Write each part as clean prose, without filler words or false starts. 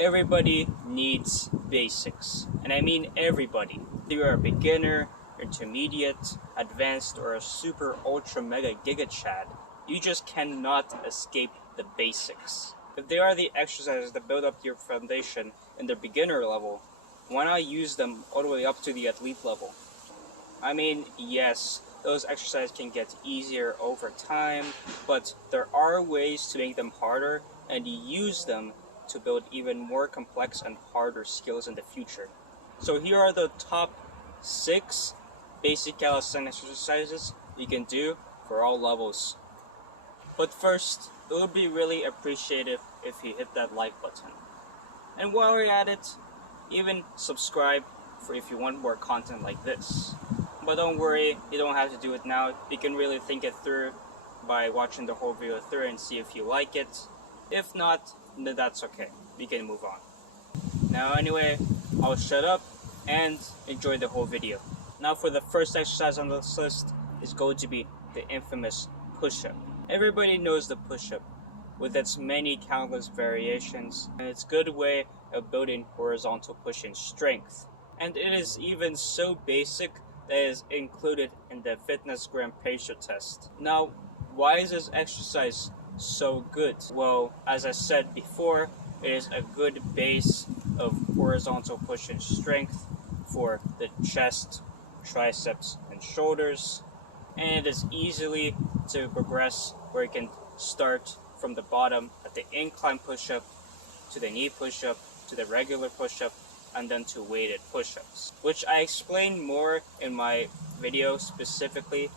Everybody needs basics, and I mean everybody. If you are a beginner, intermediate, advanced, or a super ultra mega giga chad, you just cannot escape the basics. If they are the exercises that build up your foundation in the beginner level, why not use them all the way up to the athlete level? I mean, yes, those exercises can get easier over time, but there are ways to make them harder and use them to build even more complex and harder skills in the future. So here are the top 6 basic calisthenics exercises you can do for all levels. But first, it would be really appreciative if you hit that like button. And while you're at it, even subscribe for if you want more content like this. But don't worry, you don't have to do it now. You can really think it through by watching the whole video through and see if you like it. If not, then that's okay. We can move on. Now anyway, I'll shut up and enjoy the whole video. Now for the first exercise on this list is going to be the infamous push-up. Everybody knows the push-up with its many countless variations, and it's a good way of building horizontal pushing strength. And it is even so basic that it is included in the Fitness Gram Patio test. Now, why is this exercise so good? Well, as I said before, it is a good base of horizontal pushing strength for the chest, triceps, and shoulders, and it is easily to progress where you can start from the bottom at the incline push-up to the knee push-up to the regular push-up and then to weighted push-ups, which I explained more in my video specifically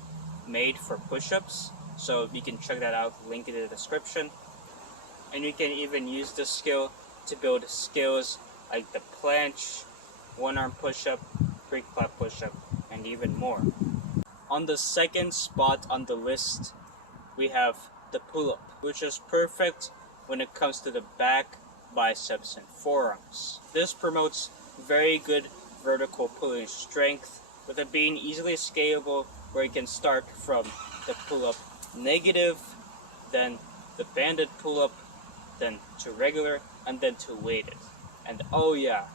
made for push-ups, so you can check that out, link in the description. And you can even use this skill to build skills like the planche, one-arm push-up, brick clap push-up, and even more. On the second spot on the list, we have the pull-up, which is perfect when it comes to the back, biceps, and forearms. This promotes very good vertical pulling strength, with it being easily scalable where you can start from the pull-up negative, then the banded pull-up, then to regular, and then to weighted. And oh yeah,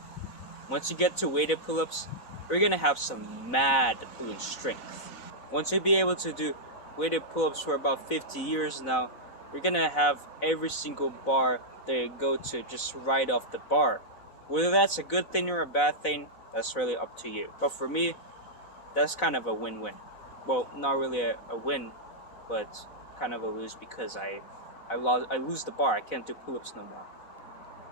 once you get to weighted pull-ups, you're gonna have some mad pulling strength. Once you be able to do weighted pull-ups for about 50 years now, you're gonna have every single bar that you go to just right off the bar. Whether that's a good thing or a bad thing, that's really up to you. But for me, that's kind of a win-win. Well, not really a win, but kind of a lose because I lose the bar. I can't do pull-ups no more.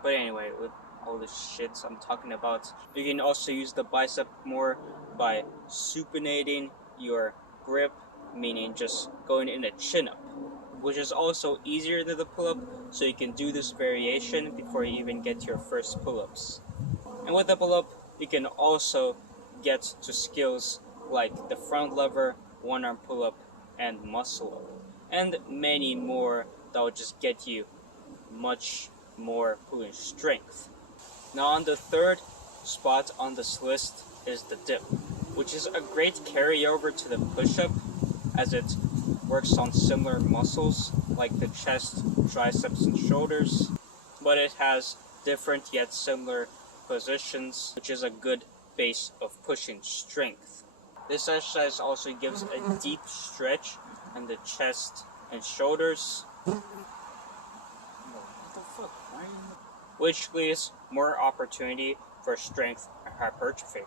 But anyway, with all the shit I'm talking about, you can also use the bicep more by supinating your grip, meaning just going in a chin-up, which is also easier than the pull-up, so you can do this variation before you even get to your first pull-ups. And with the pull-up, you can also get to skills like the front lever, one-arm pull-up, and muscle-up, and many more that will just get you much more pulling strength. Now on the third spot on this list is the dip, which is a great carryover to the push-up as it works on similar muscles like the chest, triceps, and shoulders, but it has different yet similar positions, which is a good base of pushing strength. This exercise also gives a deep stretch in the chest and shoulders, which leaves more opportunity for strength and hypertrophy.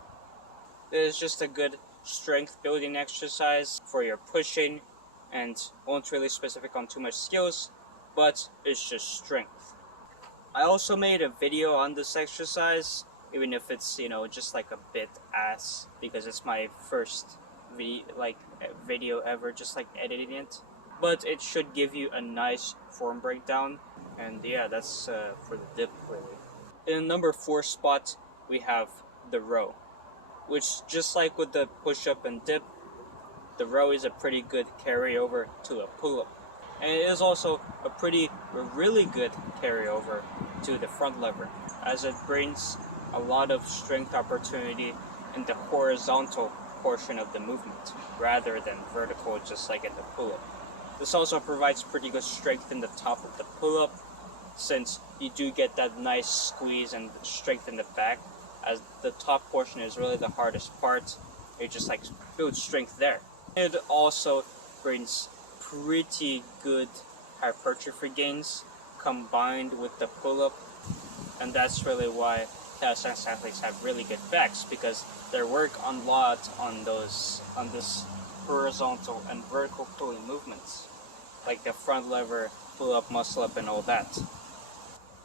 It is just a good strength building exercise for your pushing and won't really specific on too much skills, but it's just strength. I also made a video on this exercise, even if it's, just like a bit ass, because it's my first video ever, just like editing it. But it should give you a nice form breakdown, and yeah, that's for the dip really. In the number 4 spot, we have the row, which just like with the push-up and dip, the row is a pretty good carryover to a pull-up. And it is also a really good carryover to the front lever, as it brings a lot of strength opportunity in the horizontal portion of the movement, rather than vertical just like in the pull-up. This also provides pretty good strength in the top of the pull-up, since you do get that nice squeeze and strength in the back, as the top portion is really the hardest part. It just like builds strength there. It also brings pretty good hypertrophy gains combined with the pull-up, and that's really why calisthenics athletes have really good backs, because they work a lot on this horizontal and vertical pulling movements, like the front lever, pull-up, muscle-up, and all that.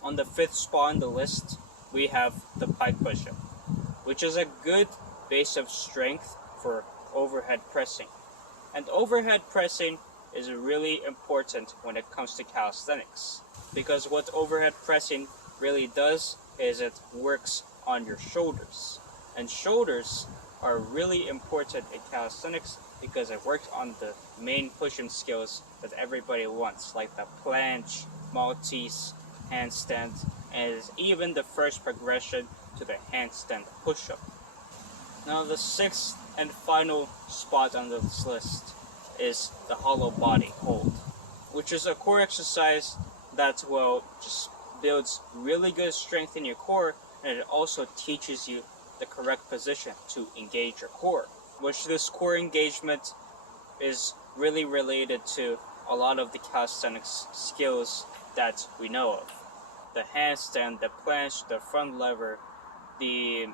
On the 5th spot on the list, we have the pike push-up, which is a good base of strength for overhead pressing. And overhead pressing is really important when it comes to calisthenics, because what overhead pressing really does is it works on your shoulders. And shoulders are really important in calisthenics because it works on the main push-up skills that everybody wants, like the planche, Maltese, handstand, and is even the first progression to the handstand push-up. Now the 6th and final spot on this list is the hollow body hold, which is a core exercise that just builds really good strength in your core, and it also teaches you the correct position to engage your core, which this core engagement is really related to a lot of the calisthenics skills that we know of. The handstand, the planche, the front lever, the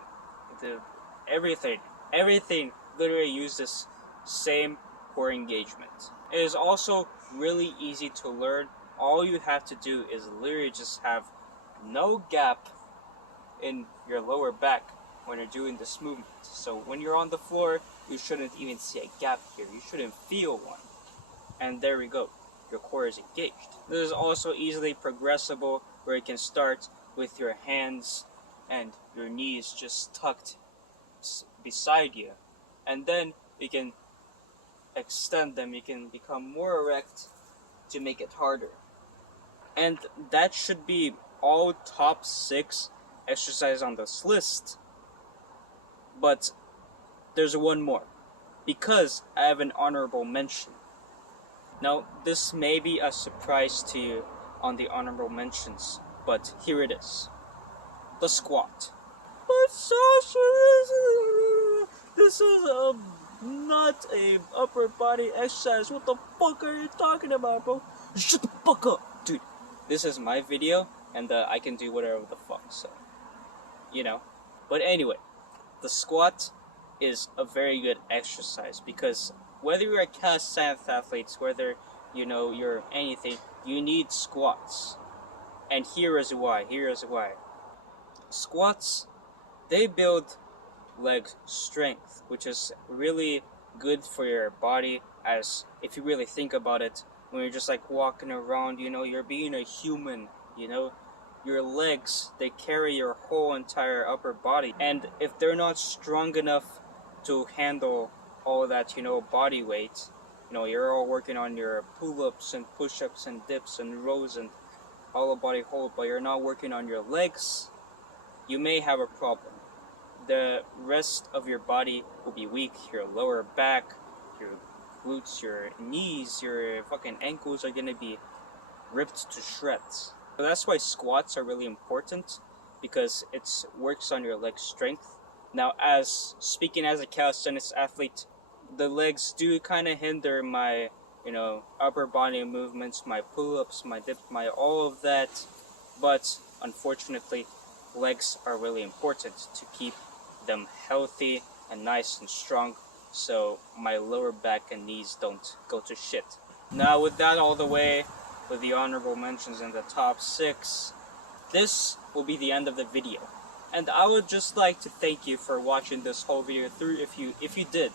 everything literally uses same core engagement. It is also really easy to learn. All you have to do is literally just have no gap in your lower back when you're doing this movement. So when you're on the floor, you shouldn't even see a gap here. You shouldn't feel one. And there we go. Your core is engaged. This is also easily progressible, where you can start with your hands and your knees just tucked beside you, and then you can extend them. You can become more erect to make it harder. And that should be all top 6 exercises on this list. But there's one more, because I have an honorable mention. Now, this may be a surprise to you on the honorable mentions, but here it is. The squat. But Sasha, this is not a upper body exercise. What the fuck are you talking about, bro? Shut the fuck up, dude. This is my video, and I can do whatever the fuck, so, you know. But anyway, the squat is a very good exercise, because whether you're a calisthenics athlete, whether you're anything, you need squats. And here is why. Squats, they build leg strength, which is really good for your body, as if you really think about it, when you're just like walking around, you're being a human, your legs, they carry your whole entire upper body, and if they're not strong enough to handle all that, body weight, you're all working on your pull-ups and push-ups and dips and rows and hollow body hold, but you're not working on your legs, you may have a problem. The rest of your body will be weak. Your lower back, your glutes, your knees, your fucking ankles are gonna be ripped to shreds. So that's why squats are really important, because it works on your leg strength. Now, speaking as a calisthenics athlete, the legs do kind of hinder my, upper body movements, my pull-ups, my dips, my all of that. But unfortunately, legs are really important to keep them healthy and nice and strong, so my lower back and knees don't go to shit. Now, with that all the way, with the honorable mentions in the top 6, this will be the end of the video. And I would just like to thank you for watching this whole video through. If you did,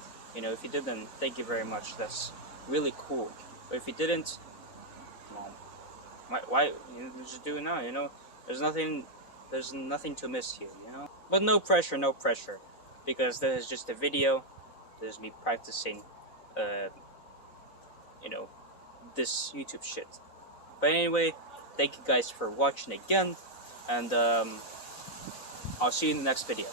then thank you very much. That's really cool. But if you didn't, why you just do it now? There's nothing to miss here. But no pressure, because this is just a video. This is me practicing, this YouTube shit. But anyway, thank you guys for watching again, and I'll see you in the next video.